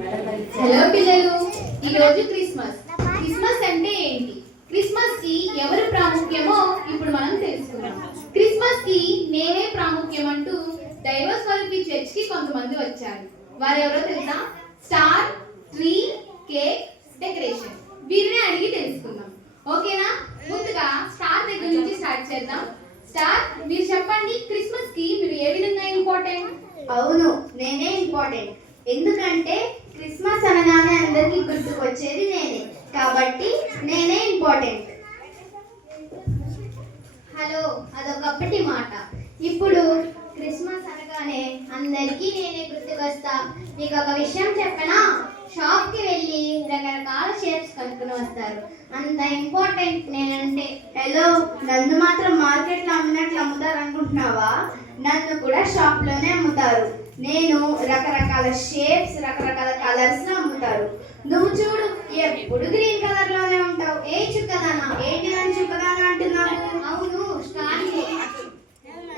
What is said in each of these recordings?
Hello పిల్లలు, ఈరోజు Christmas అంటే ఏంటి? క్రిస్మస్ కి ఎవరు ప్రాముఖ్యమో ఇప్పుడు మనం తెలుసుకుందాం. క్రిస్మస్ కి నేనే ప్రాముఖ్యం అంటూ దైవ స్వరూపి చర్చ్ కి కొంతమంది వచ్చారు. వారెవరో తెలుసా? Star, tree, cake, decoration. వీరిని అడిగి తెలుసుకుందాం. ఓకేనా? ముందుగా స్టార్ దగ్గర నుంచి స్టార్ట్ చేద్దాం. స్టార్, మీరు చెప్పండి, క్రిస్మస్ కి మీరు ఏ విధంగా ఇంపార్టెంట్? అవును, నేనే ఇంపార్టెంట్. ఎందుకంటే క్రిస్మస్ అనగానే అందరికీ గుర్తుకొచ్చేది నేనే, కాబట్టి నేనే ఇంపార్టెంట్. హలో, అదొకప్పటి మాట. ఇప్పుడు క్రిస్మస్ అనగానే అందరికీ నేనే గుర్తుకొస్తా. మీకు ఒక విషయం చెప్పనా? షాప్కి వెళ్ళి రకరకాల షేప్స్ కనుక్కుని వస్తారు. అంత ఇంపార్టెంట్ నేనంటే. హలో, నన్ను మాత్రం మార్కెట్లో అమ్మినట్లు అమ్ముతారు అనుకుంటున్నావా? నన్ను కూడా షాప్లోనే అమ్ముతారు. నేను రకరకాల షేప్స్, రకరకాల కలర్స్ లో అమ్ముతారు. నువ్వు చూడు, ఎప్పుడు గ్రీన్ కలర్ లోనే ఉంటావు. ఏ చుక్కదానా? ఏంటి నన్ను చుక్కదానా అంటున్నావు? అవును, స్టార్.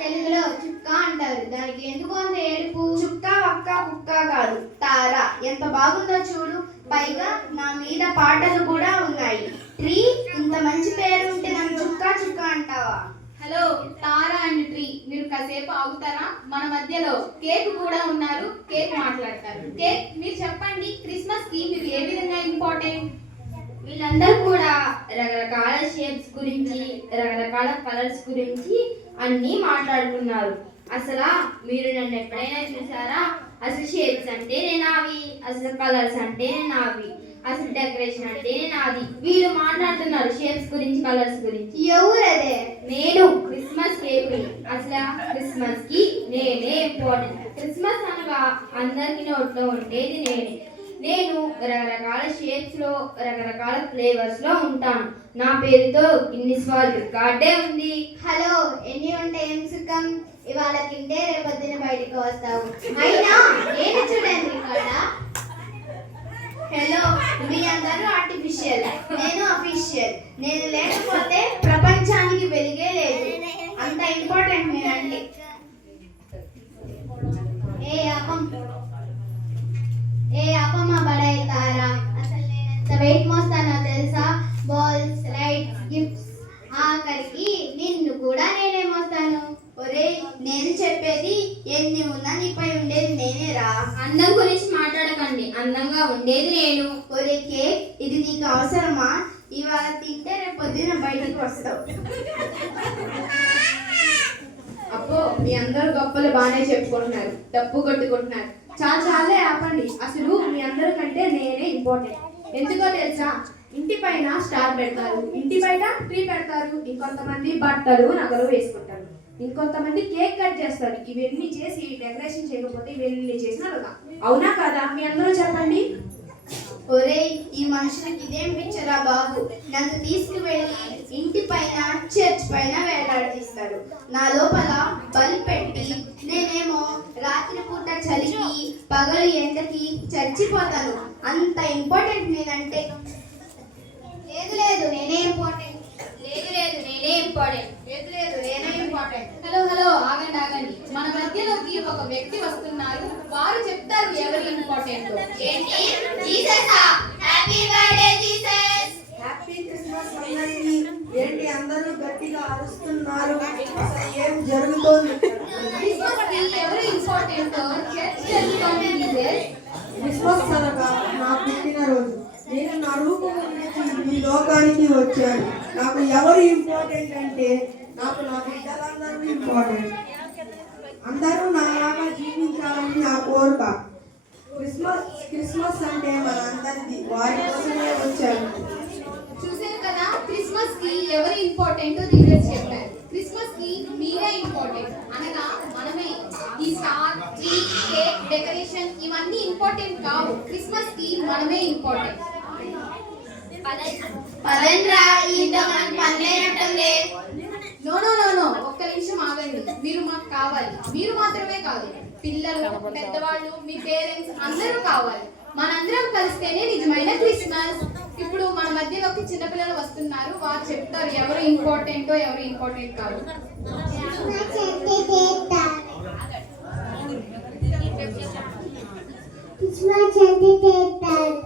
తెలుగులో చుక్క అంటారు. దానికి ఎందుకు అంత ఏడుపు? చుక్క ఒక్క కుక్క కాదు, తార. ఎంత బాగుందో చూడు. పైగా నా మీద పాటలు కూడా ఉన్నాయి. ట్రీ, ఇంత మంచి పేరు ఉంటే నన్ను చుక్క చుక్క అంటావా? హలో, తారా అండ్ ట్రీ, మీరు కాసేపు ఆగుతారా? మన మధ్యలో కేక్ కూడా ఉన్నారు. కేక్ మాట్లాడతారు. కేక్, మీరు చెప్పండి, క్రిస్మస్ కి మీరు ఏ విధంగా ఇంపార్టెంట్? వీళ్ళందరూ కూడా రకరకాల షేప్స్ గురించి, రకరకాల కలర్స్ గురించి అన్నీ మాట్లాడుకున్నారు. అసలు మీరు నన్ను ఎప్పుడైనా చూసారా? అసలు షేప్స్ అంటే నావి, అసలు కలర్స్ అంటే నావి, అసలు డెకరేషన్ అంటే నాది. వీళ్ళు మాట్లాడుతున్నారు షేప్స్ గురించి, కలర్స్ గురించి. ఎవరదే? నేను, క్రిస్మస్ కేక్. అసలు క్రిస్మస్ కి నేనే ఇంపార్టెంట్. క్రిస్మస్ అనగా అందరికి నోట్లో ఉండేది నేనే. నేను రకరకాల షేప్స్ లో, రకరకాల ఫ్లేవర్స్ లో ఉంటాను. నా పేరుతో గిన్నిస్ వరల్డ్ రికార్డే ఉంది. హలో, ఎన్ని ఉంటే ఏం సుఖం? ఇవాళ తింటే రేపొద్దున బయటకు వస్తావు. అయినా నేను చూడండి రికార్డా. హలో, మీ అందరూ ఆర్టిఫిషియల్, నేను అఫీషియల్. నేను లేకపోతే ప్రపంచానికి వెలిగే లేదు. అంత ఇంపార్టెంట్ నేనంటే. ఏ అపమ్మ బడాయి తారా, అసలు నేను ఎంత వెయిట్ మోస్తానో తెలుసా? బాల్స్, లైట్స్, గిఫ్ట్స్, ఆఖరికి నిన్ను కూడా నేనే మోస్తాను. ఒరే, నేను చెప్పేది ఎన్ని ఉన్నా నీపై ఉండేది నేనేరా. అందం గురించి మాట్లాడకండి, అందంగా ఉండేది నేను. ఒరే కేక్, ఇది నీకు అవసరమా? ఇవాళ తింటే రేపు పొద్దున బయటికి వస్తావు. అబ్బో, మీ అందరూ గొప్పలు బాగానే చెప్పుకుంటున్నారు, డప్పు కొట్టుకుంటున్నారు. చాలే ఆపండి. అసలు మీ అందరికంటే నేనే ఇంపార్టెంట్. ఎందుకో తెలుసా? ఇంటి పైన స్టార్ పెడతారు, ఇంటి బయట ట్రీ పెడతారు, ఇంకొంతమంది బట్టలు నగలు వేసుకుంటారు, ఇంకొంతమంది కేక్ కట్ చేస్తారు. ఇవన్నీ చేసి డెకరేషన్ చేయకపోతే ఇవన్నీ చేసిన వృధా. అవునా కాదా? మీ అందరూ చెప్పండి. ఒరే, ఈ మనుషులకి ఇదేం పిచ్చరా బాబు? నన్ను తీసుకువెళ్ళి ఇంటి పైన, చర్చ్ పైన వేలాడదీస్తారు. నా లోపల బల్బ్ పెట్టి నేనేమో రాత్రి పూట చలికి, పగలు ఎండకి చచ్చిపోతాను. అంత ఇంపార్టెంట్ నేనంటే. లేదు, నేనే ఇంపార్టెంట్. లేదు, నేనే ఇంపార్టెంట్. హలో, ఆగండి. మన మధ్యలోకి ఒక వ్యక్తి వస్తున్నారు. వారు చెప్తారు ఎవరు ఇంపార్టెంట్. ఏంటి? Jesus. Happy birthday Jesus. Happy Christmas అందరికీ. ఏంటి అందరూ గట్టిగా అరుస్తున్నారు? అసలు ఏం జరుగుతోంది? క్రిస్మస్ కి ఎవరు ఇంపార్టెంట్? చర్చ్ జరుగుతోంది జీసస్. క్రిస్మస్ అనగా నా పుట్టినరోజు. నేను నా రూపం నుంచి ఈ లోకానికి వచ్చాను. నాకు ఎవరు ఇంపార్టెంట్ అంటే నాకు నా బిడ్డలందరూ ఇంపార్టెంట్. అందరూ నాలాగా జీవించాలని నా కోరిక. క్రిస్మస్ అంటే మనందరిది. వారి కోసమే వచ్చాను. చూసారు కదా, క్రిస్మస్ కి ఎవరు ఇంపార్టెంట్ జీసస్ చెప్పారు. క్రిస్మస్ కి మీరే ఇంపార్టెంట్ అనగా మనమే. ఈ స్టార్, ట్రీ, కేక్, డెకరేషన్ ఇవన్నీ ఇంపార్టెంట్ కావు. క్రిస్మస్ కి మనమే ఇంపార్టెంట్. పదండ్రా, ఇంత మనకు పనిలేనట్టుంది. నో, ఒక్క నిమిషం ఆగండి. మీరు మాకు కావాలి. మీరు మాత్రమే కాదు, పిల్లలు, పెద్దవాళ్ళు, మీ పేరెంట్స్ అందరూ కావాలి. మనందరం కలిస్తేనే నిజమైన క్రిస్మస్. ఇప్పుడు మన మధ్యలోకి చిన్నపిల్లలు వస్తున్నారు. వారు చెప్తారు ఎవరు ఇంపార్టెంటో ఎవరు ఇంపార్టెంట్ కాదు. క్రిస్మస్ ఎందుకు చేస్తారు?